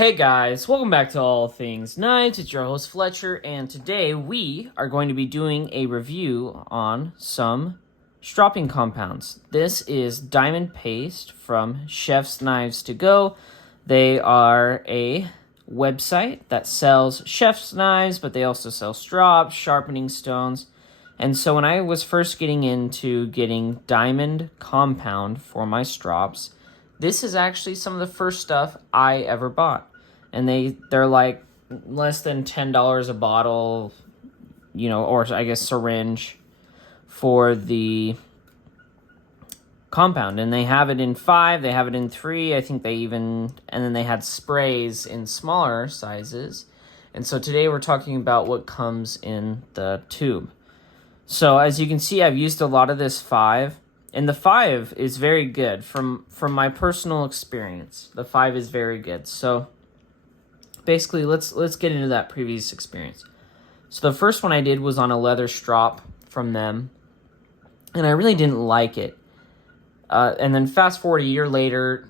Hey guys, welcome back to All Things Knives. It's your host Fletcher, and today we are going to be doing a review on some stropping compounds. This is diamond paste from Chef's Knives to Go. They are a website that sells chef's knives, but they also sell strops, sharpening stones. And so when I was first getting into getting diamond compound for my strops, this is actually some of the first stuff I ever bought. And they're like less than $10 a bottle, or I guess syringe for the compound. And they have it in 5, they have it in 3, and then they had sprays in smaller sizes. And so today we're talking about what comes in the tube. So as you can see, I've used a lot of this 5. And the 5 is very good from my personal experience. The 5 is very good. So basically, let's get into that previous experience. So the first one I did was on a leather strop from them, and I really didn't like it. And then fast forward a year later,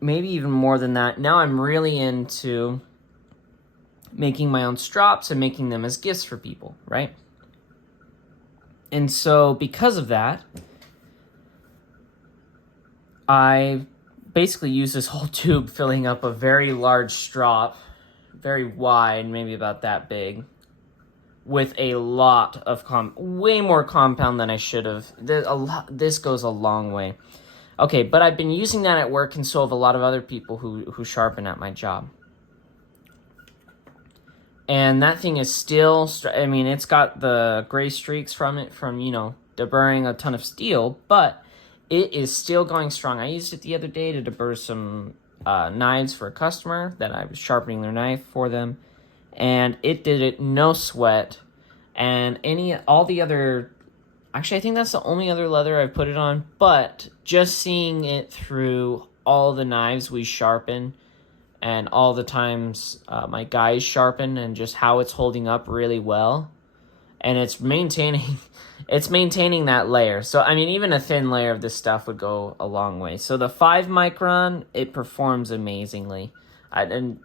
maybe even more than that, now I'm really into making my own strops and making them as gifts for people, right? And so because of that, I basically use this whole tube filling up a very large strop, very wide, maybe about that big, with a lot of way more compound than I should have. This goes a long way. Okay, but I've been using that at work, and so have a lot of other people who sharpen at my job. And that thing is still, it's got the gray streaks from it, from, deburring a ton of steel, but it is still going strong. I used it the other day to deburr some knives for a customer that I was sharpening their knife for them, and it did it no sweat. And all the other, actually I think that's the only other leather I've put it on, but just seeing it through all the knives we sharpen and all the times my guys sharpen, and just how it's holding up really well, and it's maintaining that layer. So, even a thin layer of this stuff would go a long way. So the 5 micron, it performs amazingly. And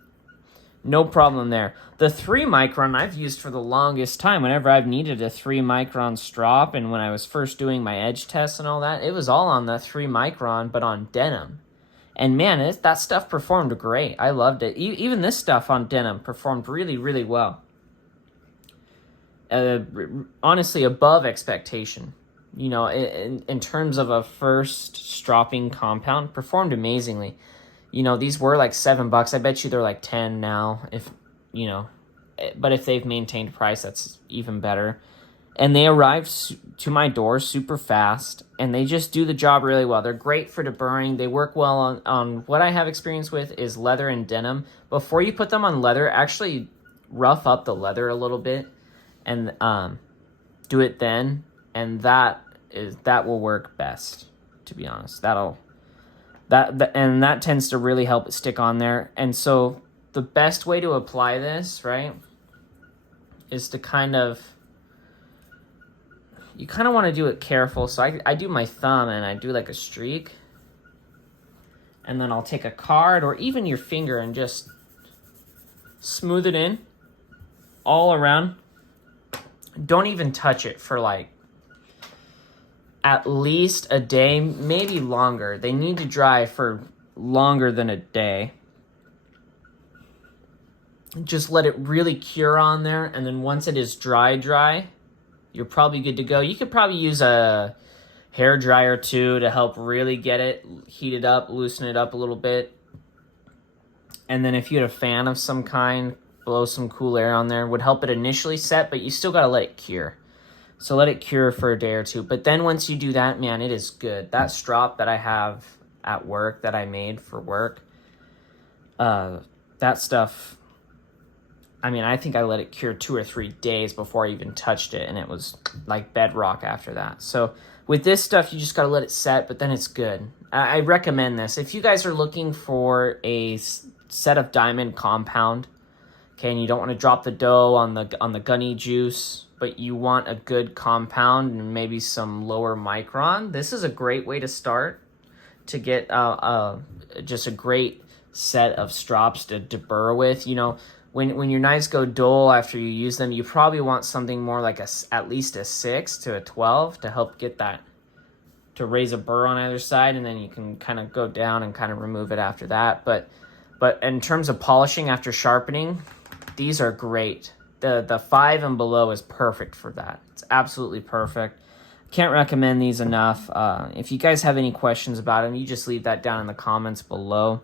no problem there. The 3 micron I've used for the longest time. Whenever I've needed a 3 micron strop, and when I was first doing my edge tests and all that, it was all on the 3 micron, but on denim. And man, that stuff performed great. I loved it. Even this stuff on denim performed really, really well. Honestly, above expectation. In terms of a first stropping compound, performed amazingly. These were like $7. I bet you they're like 10 now, but if they've maintained price, that's even better. And they arrived to my door super fast, and they just do the job really well. They're great for deburring. They work well on what I have experience with is leather and denim. Before you put them on leather, actually rough up the leather a little bit and do it then, and that will work best, to be honest. That tends to really help it stick on there. And so the best way to apply this, right, is to you kind of want to do it careful. So I do my thumb, and I do like a streak, and then I'll take a card or even your finger and just smooth it in all around. Don't even touch it for like at least a day, maybe longer. They need to dry for longer than a day. Just let it really cure on there, and then once it is dry, you're probably good to go. You could probably use a hair dryer too to help really get it heated up, loosen it up a little bit. And then if you had a fan of some kind, blow some cool air on there, would help it initially set, but you still got to let it cure. So let it cure for a day or two. But then once you do that, man, it is good. That strop that I have at work that I made for work, that stuff, I think I let it cure 2 or 3 days before I even touched it, and it was like bedrock after that. So with this stuff, you just got to let it set, but then it's good. I recommend this. If you guys are looking for a set of diamond compound, okay, and you don't want to drop the dough on the gunny juice, but you want a good compound and maybe some lower micron, this is a great way to start to get just a great set of strops to deburr with. You know, when your knives go dull after you use them, you probably want something more like at least a 6 to a 12 to help get that, to raise a burr on either side, and then you can kind of go down and kind of remove it after that. But in terms of polishing after sharpening, these are great. The 5 and below is perfect for that. It's absolutely perfect. Can't recommend these enough. If you guys have any questions about them, you just leave that down in the comments below.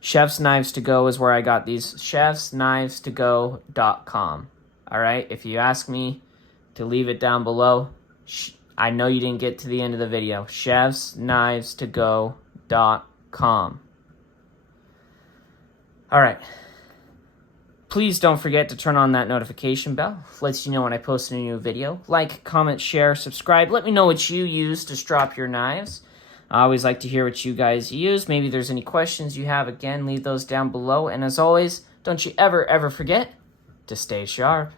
Chef's Knives to Go is where I got these. chefsknivetogo.com. All right, if you ask me to leave it down below, I know you didn't get to the end of the video. chefsknivetogo.com. All right. Please don't forget to turn on that notification bell. Lets you know when I post a new video. Like, comment, share, subscribe. Let me know what you use to strop your knives. I always like to hear what you guys use. Maybe there's any questions you have. Again, leave those down below. And as always, don't you ever, ever forget to stay sharp.